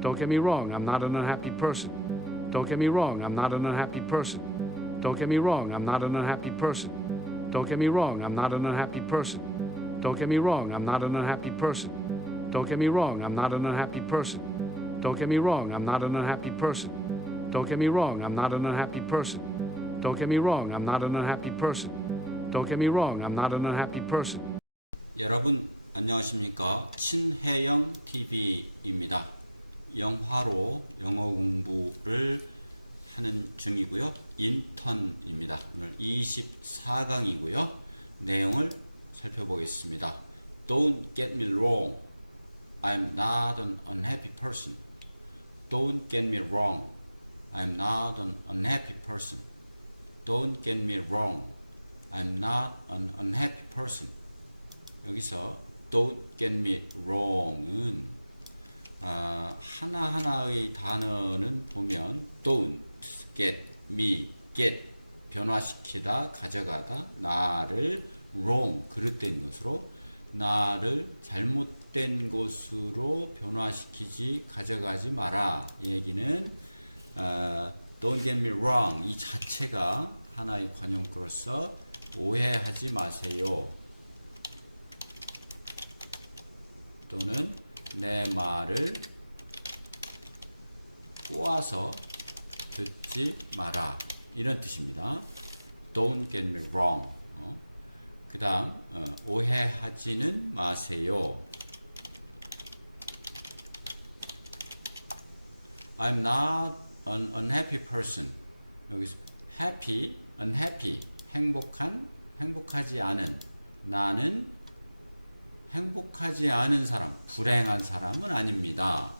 Don't get me wrong, I'm not an unhappy person. Don't get me wrong, I'm not an unhappy person. Don't get me wrong, I'm not an unhappy person. Don't get me wrong, I'm not an unhappy person. Don't get me wrong, I'm not an unhappy person. Don't get me wrong, I'm not an unhappy person. Don't get me wrong, I'm not an unhappy person. Don't get me wrong, I'm not an unhappy person. Don't get me wrong, I'm not an unhappy person. Don't get me wrong, I'm not an unhappy person. 여러분 안녕하십니까? 친혜영 TV입니다. 영화로 영어 공부를 하는 중이고요. 인턴입니다. 오늘 24강이고요. 내용을 살펴보겠습니다. Don't get me wrong. I'm not an unhappy person. Don't get me wrong. I'm not an unhappy person. Don't get me wrong. I'm not an unhappy person. 여기서 don't get me wrong은 하나하나의 단어는 보면 don't get me get 변화시키다 가져가다 나를 wrong 그릇된 것으로 나를 잘못된 것으로 변화시키지 가져가지 마라. 이 얘기는 don't get me wrong 이 자체가 하나의 관용구로서 오해하지 마세요. 또는 내 말을 꼬아서 듣지 마라. 이런 뜻입니다. Don't get me wrong. 그 다음 오해하지는 마세요. I'm not an unhappy person. 여기서 happy, unhappy, 행복하지 않은 나는 행복하지 않은 사람, 불행한 사람은 아닙니다.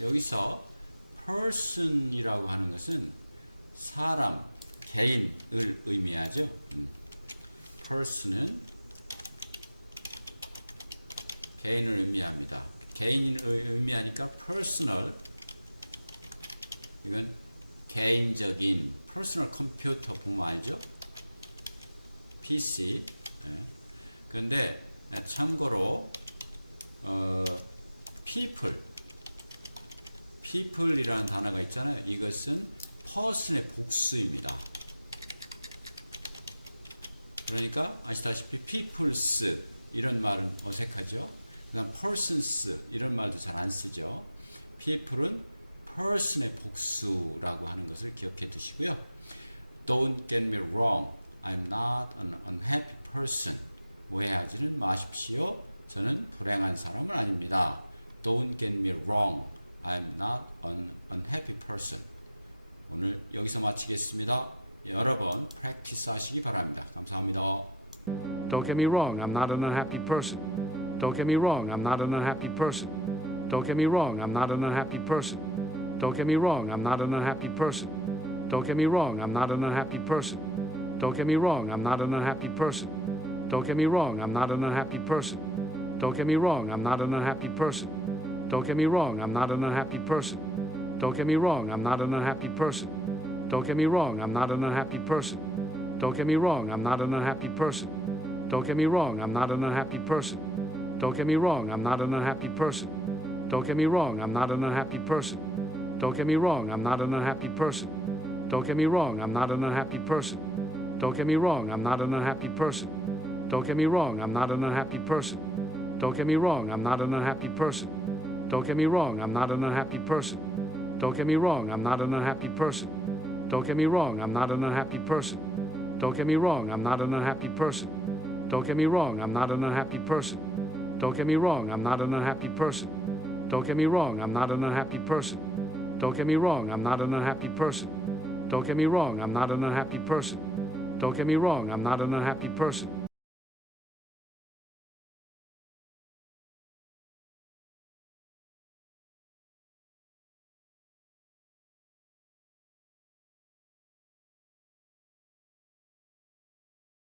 여기서 person이라고 하는 것은 사람, 개인을 의미하죠. person은 개인을 의미합니다. 개인을 의미하니까 personal 이건 개인적인 퍼스널 컴퓨터 보면 알죠? PC. 그런데 참고로 people이라는 단어가 있잖아요. 이것은 person의 복수입니다. 그러니까 아시다시피 peoples 이런 말은 어색하죠. 그다음 persons 이런 말도 잘 안 쓰죠. people은 person의 복수라고 하는 것을 기억해 두시고요. Don't get me wrong. I'm not an unhappy person. 오해하지는 마십시오. 저는 불행한 사람은 아닙니다. Don't get me wrong. I'm not an unhappy person. 오늘 여기서 마치겠습니다. 여러 번 practice 하시기 바랍니다. 감사합니다. Don't get me wrong, I'm not an unhappy person. Don't get me wrong, I'm not an unhappy person. Don't get me wrong, I'm not an unhappy person. Don't get me wrong, I'm not an unhappy person. Don't get me wrong, I'm not an unhappy person. Don't get me wrong, I'm not an unhappy person. Don't get me wrong, I'm not an unhappy person. Don't get me wrong, I'm not an unhappy person. Don't get me wrong, I'm not an unhappy person. Don't get me wrong, I'm not an unhappy person. Don't get me wrong, I'm not an unhappy person. Don't get me wrong, I'm not an unhappy person. Don't get me wrong, I'm not an unhappy person. Don't get me wrong, I'm not an unhappy person. Don't get me wrong, I'm not an unhappy person. Don't get me wrong, I'm not an unhappy person. Don't get me wrong, I'm not an unhappy person. Don't get me wrong, I'm not an unhappy person. Don't get me wrong, I'm not an unhappy person. Don't get me wrong, I'm not an unhappy person. Don't get me wrong, I'm not an unhappy person. Don't get me wrong, I'm not an unhappy person. Don't get me wrong, I'm not an unhappy person. Don't get me wrong, I'm not an unhappy person. Don't get me wrong, I'm not an unhappy person. Don't get me wrong, I'm not an unhappy person. Don't get me wrong, I'm not an unhappy person. Don't get me wrong, I'm not an unhappy person. Don't get me wrong, I'm not an unhappy person. Don't get me wrong, I'm not an unhappy person.